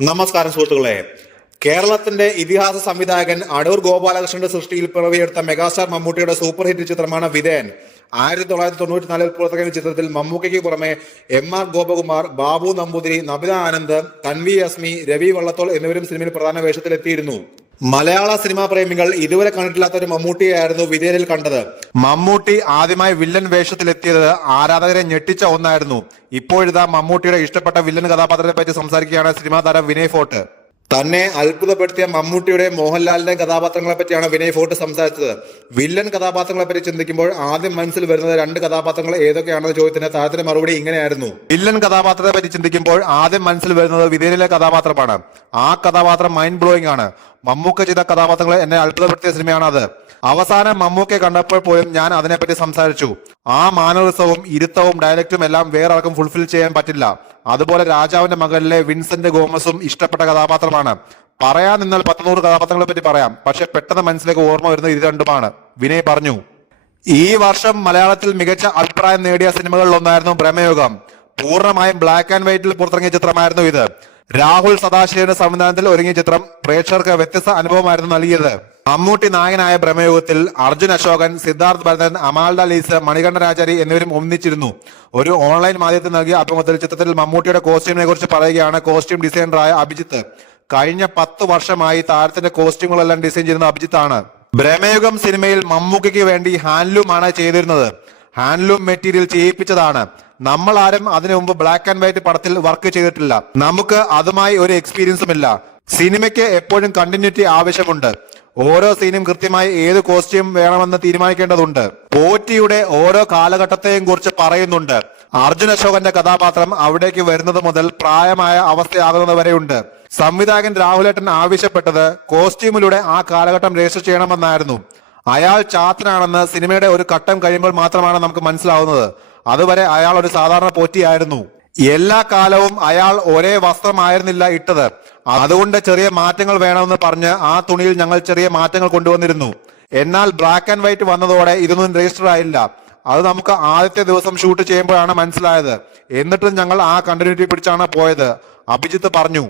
നമസ്കാരം സുഹൃത്തുക്കളെ. കേരളത്തിന്റെ ഇതിഹാസ സംവിധായകൻ അടൂർ ഗോപാലകൃഷ്ണന്റെ സൃഷ്ടിയിൽ പിറവിയെടുത്ത മെഗാസ്റ്റാർ മമ്മൂട്ടിയുടെ സൂപ്പർ ഹിറ്റ് ചിത്രമാണ് വിധേയൻ. 1994 പുറത്തിറങ്ങിയ ചിത്രത്തിൽ മമ്മൂക്കയ്ക്ക് പുറമെ എം.ആർ. ഗോപകുമാർ, ബാബു നമ്പൂതിരി, നബിത ആനന്ദ്, തൻവി അസ്മി, രവി വള്ളത്തോൾ എന്നിവരും സിനിമയിൽ പ്രധാന വേഷത്തിലെത്തിയിരുന്നു. മലയാള സിനിമാ പ്രേമികൾ ഇതുവരെ കണ്ടിട്ടില്ലാത്ത ഒരു മമ്മൂട്ടിയായിരുന്നു വിധേയനിൽ കണ്ടത്. മമ്മൂട്ടി ആദ്യമായി വില്ലൻ വേഷത്തിലെത്തിയത് ആരാധകരെ ഞെട്ടിച്ച ഒന്നായിരുന്നു. ഇപ്പോഴിതാ മമ്മൂട്ടിയുടെ ഇഷ്ടപ്പെട്ട വില്ലൻ കഥാപാത്രത്തെ പറ്റി സംസാരിക്കുകയാണ് സിനിമാ താരം വിനയ് ഫോർട്ട്. തന്നെ അത്ഭുതപ്പെടുത്തിയ മമ്മൂട്ടിയുടെ മോഹൻലാലിന്റെ കഥാപാത്രങ്ങളെ പറ്റിയാണ് വിനയ് ഫോർട്ട് സംസാരിച്ചത്. വില്ലൻ കഥാപാത്രങ്ങളെ പറ്റി ചിന്തിക്കുമ്പോൾ ആദ്യം മനസ്സിൽ വരുന്നത് രണ്ട് കഥാപാത്രങ്ങൾ ഏതൊക്കെയാണെന്ന ചോദ്യത്തിന് താരത്തിന്റെ മറുപടി ഇങ്ങനെയായിരുന്നു. വില്ലൻ കഥാപാത്രത്തെ പറ്റി ചിന്തിക്കുമ്പോൾ ആദ്യം മനസ്സിൽ വരുന്നത് വിധേയനിലെ കഥാപാത്രമാണ്. ആ കഥാപാത്രം മൈൻഡ് ബ്ലോയിങ് ആണ്. മമ്മൂക്ക ചെയ്ത കഥാപാത്രങ്ങളെ എന്നെ അത്ഭുതപ്പെടുത്തിയ സിനിമയാണ് അത്. അവസാനം മമ്മൂക്കയെ കണ്ടപ്പോൾ പോലും ഞാൻ അതിനെപ്പറ്റി സംസാരിച്ചു. ആ മാനറിസവും ഇരുത്തവും ഡയലക്റ്റും എല്ലാം വേറെ ആർക്കും ഫുൾഫിൽ ചെയ്യാൻ പറ്റില്ല. അതുപോലെ രാജാവിന്റെ മകളിലെ വിൻസെന്റ് ഗോമസും ഇഷ്ടപ്പെട്ട കഥാപാത്രമാണ്. പറയാൻ നിന്നാൽ 100 കഥാപാത്രങ്ങളെ പറ്റി പറയാം, പക്ഷെ പെട്ടെന്ന് മനസ്സിലേക്ക് ഓർമ്മ വരുന്നത് ഇത് രണ്ടുമാണ്, വിനയ് പറഞ്ഞു. ഈ വർഷം മലയാളത്തിൽ മികച്ച അഭിപ്രായം നേടിയ സിനിമകളിൽ ഒന്നായിരുന്നു ബ്രഹ്മയുഗം. പൂർണ്ണമായും ബ്ലാക്ക് ആൻഡ് വൈറ്റിൽ പുറത്തിറങ്ങിയ ചിത്രമായിരുന്നു ഇത്. രാഹുൽ സദാശിവന്റെ സംവിധാനത്തിൽ ഒരുങ്ങിയ ചിത്രം പ്രേക്ഷകർക്ക് വ്യത്യസ്ത അനുഭവമായിരുന്നു നൽകിയത്. മമ്മൂട്ടി നായകനായ ബ്രഹ്മയുഗത്തിൽ അർജുൻ അശോകൻ, സിദ്ധാർത്ഥ് ഭരതൻ, അമാൽഡ ലീസ്, മണികണ്ഠനാചാരി എന്നിവരും ഒന്നിച്ചിരുന്നു. ഒരു ഓൺലൈൻ മാധ്യമത്തിൽ നൽകിയ അഭിമുഖത്തിൽ ചിത്രത്തിൽ മമ്മൂട്ടിയുടെ കോസ്റ്റ്യൂമിനെ കുറിച്ച് പറയുകയാണ് കോസ്റ്റ്യൂം ഡിസൈനറായ അഭിജിത്ത്. കഴിഞ്ഞ 10 വർഷമായി താരത്തിന്റെ കോസ്റ്റ്യൂമുകളെല്ലാം ഡിസൈൻ ചെയ്യുന്ന അഭിജിത്താണ്. ബ്രഹ്മയുഗം സിനിമയിൽ മമ്മൂക്കയ്ക്ക് വേണ്ടി ഹാൻഡ്ലൂം ആണ് ചെയ്തിരുന്നത്. ഹാൻഡ്ലൂം മെറ്റീരിയൽ ചെയ്യിപ്പിച്ചതാണ്. നമ്മൾ ആരും അതിനു മുമ്പ് ബ്ലാക്ക് ആൻഡ് വൈറ്റ് പടത്തിൽ വർക്ക് ചെയ്തിട്ടില്ല. നമുക്ക് അതുമായി ഒരു എക്സ്പീരിയൻസും ഇല്ല. സിനിമയ്ക്ക് എപ്പോഴും കണ്ടിന്യൂറ്റി ആവശ്യമുണ്ട്. ഓരോ സീനും കൃത്യമായി ഏത് കോസ്റ്റ്യൂം വേണമെന്ന് തീരുമാനിക്കേണ്ടതുണ്ട്. പോറ്റിയുടെ ഓരോ കാലഘട്ടത്തെയും കുറിച്ച് പറയുന്നുണ്ട്. അർജുൻ അശോകന്റെ കഥാപാത്രം അവിടേക്ക് വരുന്നത് മുതൽ പ്രായമായ അവസ്ഥയാകുന്നത് വരെയുണ്ട്. സംവിധായകൻ രാഹുലേട്ടൻ ആവശ്യപ്പെട്ടത് കോസ്റ്റ്യൂമിലൂടെ ആ കാലഘട്ടം രജിസ്റ്റർ ചെയ്യണമെന്നായിരുന്നു. അയാൾ ചാത്തനാണെന്ന് സിനിമയുടെ ഒരു ഘട്ടം കഴിയുമ്പോൾ മാത്രമാണ് നമുക്ക് മനസ്സിലാവുന്നത്. അതുവരെ അയാൾ ഒരു സാധാരണ പോറ്റിയായിരുന്നു. എല്ലാ കാലവും അയാൾ ഒരേ വസ്ത്രമായിരുന്നില്ല ഇട്ടത്. അതുകൊണ്ട് ചെറിയ മാറ്റങ്ങൾ വേണമെന്ന് പറഞ്ഞ് ആ തുണിയിൽ ഞങ്ങൾ ചെറിയ മാറ്റങ്ങൾ കൊണ്ടുവന്നിരുന്നു. എന്നാൽ ബ്ലാക്ക് ആൻഡ് വൈറ്റ് വന്നതോടെ ഇതൊന്നും രജിസ്റ്റർ ആയില്ല. അത് നമുക്ക് ആദ്യത്തെ ദിവസം ഷൂട്ട് ചെയ്യുമ്പോഴാണ് മനസ്സിലായത്. എന്നിട്ടും ഞങ്ങൾ ആ കണ്ടിന്യൂറ്റി പിടിച്ചാണ് പോയത്, അഭിജിത്ത് പറഞ്ഞു.